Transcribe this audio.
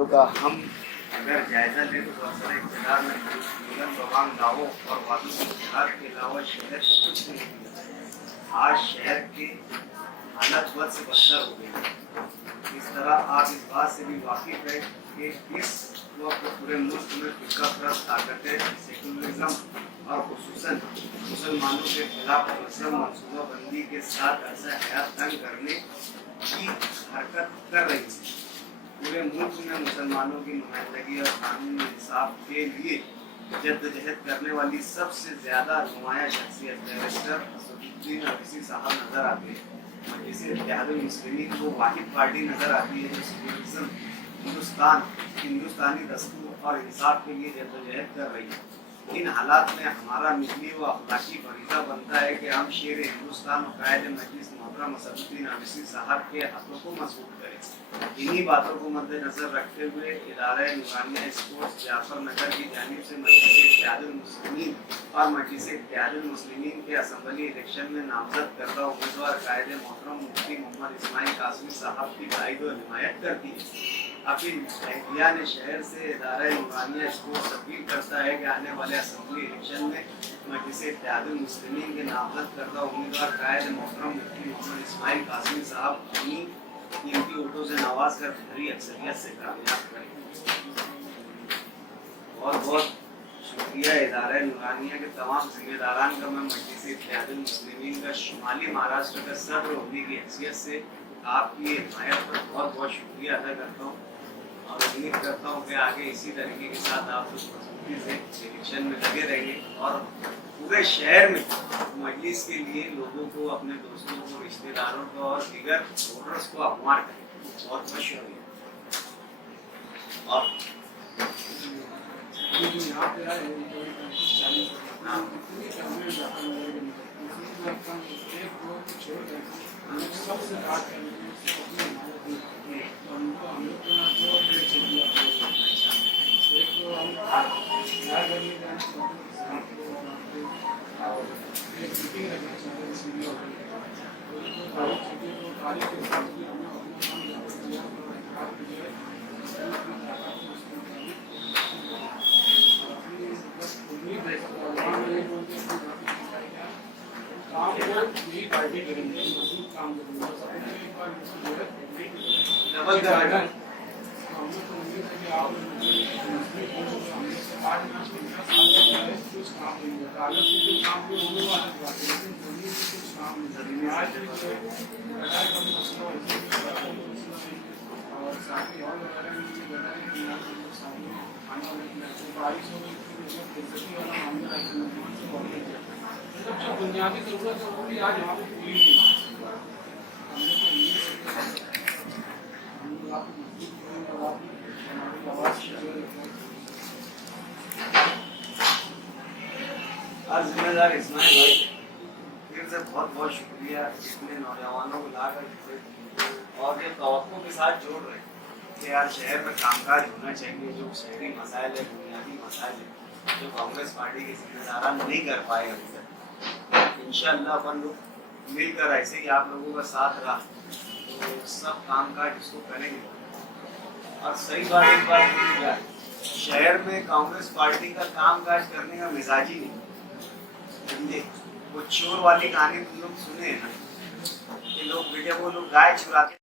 मामलों का हम अगर जायजा लें तो बहुत सारे इक़्तिदार में बुलंद बवांग दावों और वादों की जिहाद के अलावा शहर को कुछ नहीं मिला। आज शहर की हालत बद से बदतर हो गई। इस तरह आप इस बात से भी वाकिफ है कि इस वक्त पूरे मुल्क में फिरकापरस्त ताकतें सेकुलरिज्म और खुसूसन मुसलमानों के खिलाफ मुसलम मनसूबाबंदी के साथ ऐसा हयात तंग करने की हरकत कर रही है। पूरे मुल्क में मुसलमानों की नुमाइंदगी और कानूनी इंसाफ के लिए जद्दोजहद करने वाली सबसे ज़्यादा नुमाया शख्सियत बैरिस्टर असदुद्दीन अवैसी साहब नज़र आते हैं। मजलिस इत्तेहादुल मुस्लिमीन को वाहिद पार्टी नज़र आती है जो सेकुलरिज्म हिंदुस्तानी दस्तूर और इंसाफ के लिए जद्दोजहद कर रही है। इन हालात में हमारा मिली व अखलाकी फरीज़ा बनता है कि हम शेर हिंदुस्तान और कायद मजलिस मोहतरम असदुद्दीन अवैसी साहब के हाथों को मजबूत करें। इन्हीं बातों को मद्देनजर रखते हुए इदारा नूरानिया स्पोर्ट्स जाफर नगर की जानिब से मजलिस इत्तेहादुल मुस्लिमीन और मजलिस इत्तेहादुल मुस्लिमीन के असम्बली इलेक्शन में नामजद करदा उम्मीदवार कायद मोहतरम मुफ्ती मोहम्मद इस्माइल कासमी साहब की ताईद व हिमायत करती है। अपील एहतिया ने शहर से इदारा नूरानिया स्पोर्ट्स अपील करता है कि आने वाले असम्बली इलेक्शन में मजलिस इत्तेहादुल मुस्लिमीन के नामजद करदा उम्मीदवार कायद मोहतरम मुफ्ती मोहम्मद इस्माइल कासमी साहब अपनी कीमती वोटों से नवाज कर भारी अक्सरियत से कामयाब करें। बहुत बहुत शुक्रिया इदारा नूरानिया के तमाम जिम्मेदारान का मैं मजलिस इत्तेहादुल मुस्लिमीन का शुमाली महाराष्ट्र का सदर होने की हैसियत से आपकी हिमायत पर बहुत बहुत शुक्रिया अदा करता हूँ और उम्मीद करता हूँ कि आगे इसी तरीके के साथ आप लोग मजबूती से इलेक्शन में लगे रहेंगे और पूरे शहर में मजलिस के लिए लोगों को, अपने दोस्तों को, रिश्तेदारों को और दीगर वोटर्स को आह्वान करें। बहुत बहुत शुक्रिया। और बुनियादी जरूरत है वो भी आज यहाँ पे पूरी नहीं है। आज जिम्मेदार इस्माइल भाई फिर से बहुत बहुत शुक्रिया इतने नौजवानों को लाकर और ये तवक्को के साथ जोड़ रहे कि यार शहर में कामकाज होना चाहिए। जो शहरी मसाइल है, बुनियादी मसाइल है, जो कांग्रेस पार्टी के जिम्मेदारान नहीं कर पाए अभी तक, इंशाअल्लाह अपन लोग मिलकर ऐसे ही आप लोगों का साथ रहा तो सब कामकाज इसको करेंगे। और सही बात एक बात भूल जाए, शहर में कांग्रेस पार्टी का कामकाज करने का मिजाज ही नहीं। समझे, वो चोर वाली कहानी तुम लोग सुने हैं ना कि लोग बेटे वो लोग गाय चुराते